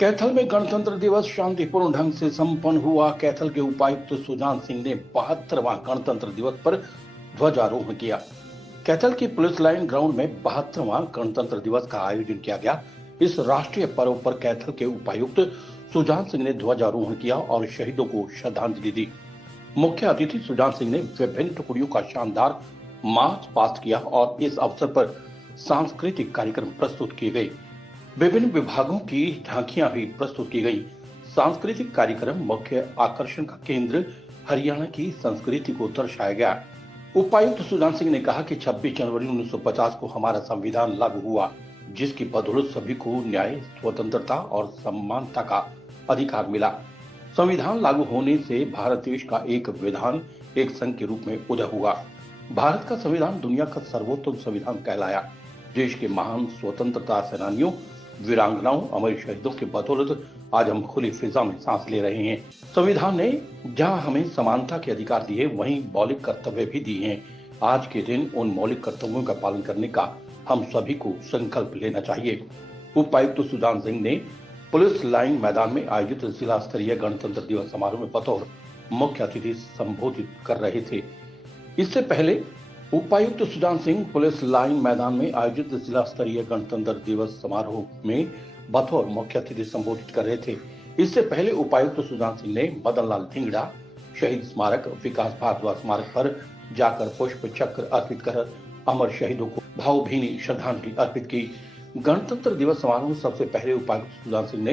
कैथल में गणतंत्र दिवस शांतिपूर्ण ढंग से संपन्न हुआ। कैथल के उपायुक्त सुजान सिंह ने 72वां गणतंत्र दिवस पर ध्वजारोहण किया। कैथल की पुलिस लाइन ग्राउंड में 72वां गणतंत्र दिवस का आयोजन किया गया। इस राष्ट्रीय पर्व पर कैथल के उपायुक्त सुजान सिंह ने ध्वजारोहण किया और शहीदों को श्रद्धांजलि दी। मुख्य अतिथि सुजान सिंह ने विभिन्न टुकड़ियों का शानदार मार्च पास्ट किया और इस अवसर पर सांस्कृतिक कार्यक्रम प्रस्तुत किए गए। विभिन्न विभागों की झांकियां भी प्रस्तुत की गई। सांस्कृतिक कार्यक्रम मुख्य आकर्षण का केंद्र हरियाणा की संस्कृति को दर्शाया गया। उपायुक्त सुजान सिंह ने कहा कि 26 जनवरी 1950 को हमारा संविधान लागू हुआ, जिसकी बदौलत सभी को न्याय, स्वतंत्रता और समानता का अधिकार मिला। संविधान लागू होने से भारत देश का एक विधान एक संघ के रूप में उदय हुआ। भारत का संविधान दुनिया का सर्वोत्तम संविधान कहलाया। देश के महान स्वतंत्रता सेनानियों, वीरांगनाओं, अमर शहीदों के बदौलत आज हम खुली फिजा में सांस ले रहे हैं। संविधान ने जहां हमें समानता के अधिकार दिए, वहीं मौलिक कर्तव्य भी दिए हैं। आज के दिन उन मौलिक कर्तव्यों का पालन करने का हम सभी को संकल्प लेना चाहिए। उपायुक्त सुजान सिंह ने पुलिस लाइन मैदान में आयोजित जिला स्तरीय गणतंत्र दिवस समारोह में बतौर मुख्य अतिथि संबोधित कर रहे थे। इससे पहले उपायुक्त सुजान सिंह पुलिस लाइन मैदान में आयोजित जिला स्तरीय गणतंत्र दिवस समारोह में बतौर मुख्य अतिथि संबोधित कर रहे थे। इससे पहले उपायुक्त सुजान सिंह ने मदन लाल धिंगड़ा शहीद स्मारक, विकास भारद्वाज स्मारक पर जाकर पुष्प चक्र अर्पित कर अमर शहीदों को भावभीनी श्रद्धांजलि अर्पित की। गणतंत्र दिवस समारोह में सबसे पहले उपायुक्त सुजान सिंह ने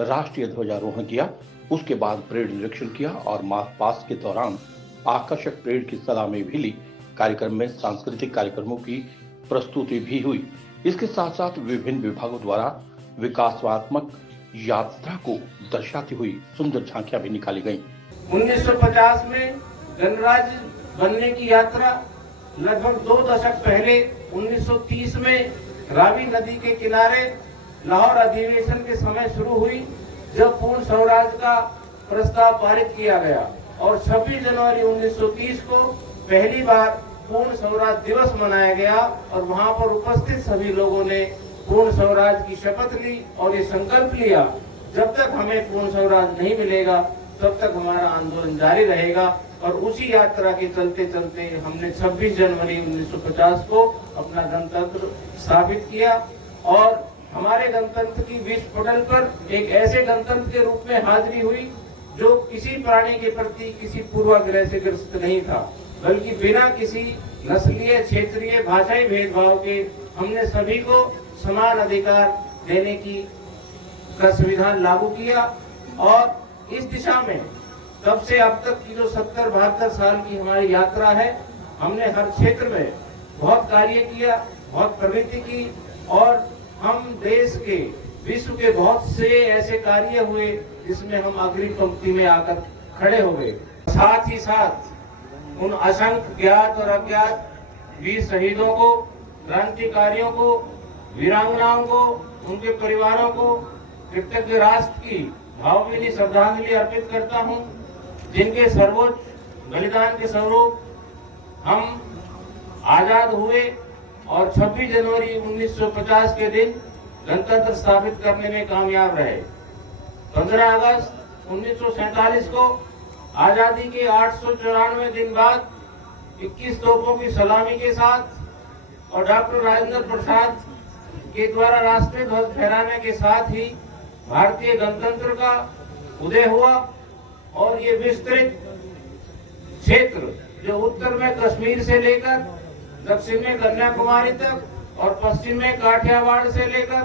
राष्ट्रीय ध्वजारोहण किया। उसके बाद परेड निरीक्षण किया और मार्च पास्ट के दौरान आकर्षक परेड की सलामी भी ली। कार्यक्रम में सांस्कृतिक कार्यक्रमों की प्रस्तुति भी हुई। इसके साथ साथ विभिन्न विभागों द्वारा विकासात्मक यात्रा को दर्शाती हुई सुंदर झांकियां भी निकाली गईं। 1950 में गणराज्य बनने की यात्रा लगभग 2 दशक पहले 1930 में रावी नदी के किनारे लाहौर अधिवेशन के समय शुरू हुई, जब पूर्ण स्वराज का प्रस्ताव पारित किया गया और 26 जनवरी 1930 को पहली बार पूर्ण स्वराज दिवस मनाया गया और वहां पर उपस्थित सभी लोगों ने पूर्ण स्वराज की शपथ ली और ये संकल्प लिया, जब तक हमें पूर्ण स्वराज नहीं मिलेगा तब तक हमारा आंदोलन जारी रहेगा। और उसी यात्रा के चलते चलते हमने 26 जनवरी 1950 को अपना गणतंत्र स्थापित किया और हमारे गणतंत्र की विश्व पटल पर एक ऐसे गणतंत्र के रूप में हाजिरी हुई जो किसी प्राणी के प्रति किसी पूर्वाग्रह से ग्रस्त नहीं था, बल्कि बिना किसी नस्लीय, क्षेत्रीय, भाषाई भेदभाव के हमने सभी को समान अधिकार देने की संविधान लागू किया। और इस दिशा में तब से अब तक की जो 70-72 साल की हमारी यात्रा है, हमने हर क्षेत्र में बहुत कार्य किया, बहुत प्रगति की और हम देश के, विश्व के बहुत से ऐसे कार्य हुए जिसमें हम अग्रिम पंक्ति में आकर खड़े हो गए। साथ ही साथ उन असंख्य ज्ञात और अज्ञात वीर शहीदों को, क्रांतिकारियों को, वीरांगनाओं को, उनके परिवारों को कृतज्ञ राष्ट्र की भावभीनी श्रद्धांजलि अर्पित करता हूं, जिनके सर्वोच्च बलिदान के स्वरूप हम आजाद हुए और 26 जनवरी 1950 के दिन गणतंत्र स्थापित करने में कामयाब रहे। 15 अगस्त 1947 को आजादी के 894 दिन बाद 21 तोपों की सलामी के साथ और डॉक्टर राजेंद्र प्रसाद के द्वारा राष्ट्रीय ध्वज फहराने के साथ ही भारतीय गणतंत्र का उदय हुआ और ये विस्तृत क्षेत्र जो उत्तर में कश्मीर से लेकर दक्षिण में कन्याकुमारी तक और पश्चिम में काठियावाड़ से लेकर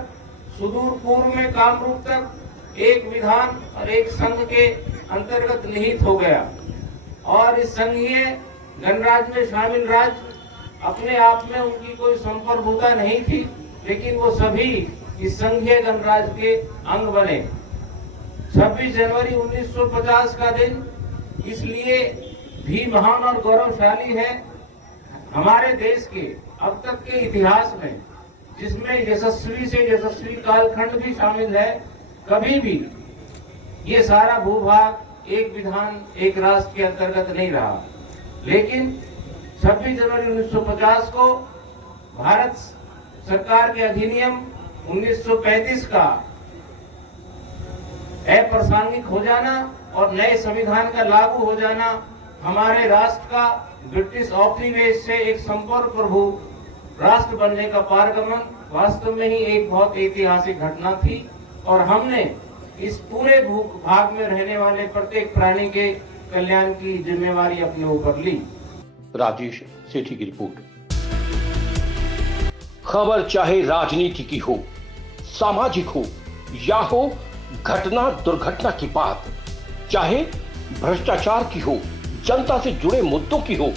सुदूर पूर्व में कामरूप तक एक विधान और एक संघ के अंतर्गत निहित हो गया। और इस संघीय गणराज्य में शामिल राज्य अपने आप में उनकी कोई संप्रभुता नहीं थी, लेकिन वो सभी इस संघीय गणराज्य के अंग बने। 26 जनवरी 1950 का दिन इसलिए भी महान और गौरवशाली है हमारे देश के अब तक के इतिहास में, जिसमें यशस्वी से यशस्वी कालखंड भी शामिल है। कभी भी ये सारा भूभाग एक विधान, एक राष्ट्र के अंतर्गत नहीं रहा, लेकिन 26 जनवरी 1950 को भारत सरकार के अधिनियम 1935 का अप्रासंगिक हो जाना और नए संविधान का लागू हो जाना हमारे राष्ट्र का ब्रिटिश औपनिवेश से एक संपूर्ण प्रभु राष्ट्र बनने का पारगमन वास्तव में ही एक बहुत ऐतिहासिक घटना थी और हमने इस पूरे भूभाग में रहने वाले प्रत्येक प्राणी के कल्याण की जिम्मेवारी अपने ऊपर ली। राजेश सेठी की रिपोर्ट। खबर चाहे राजनीति की हो, सामाजिक हो या हो घटना दुर्घटना की बात, चाहे भ्रष्टाचार की हो, जनता से जुड़े मुद्दों की हो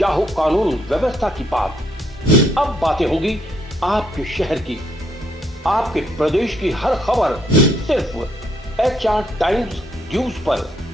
या हो कानून व्यवस्था की बात, अब बातें होंगी आपके शहर की, आपके प्रदेश की हर खबर सिर्फ HR टाइम्स न्यूज पर।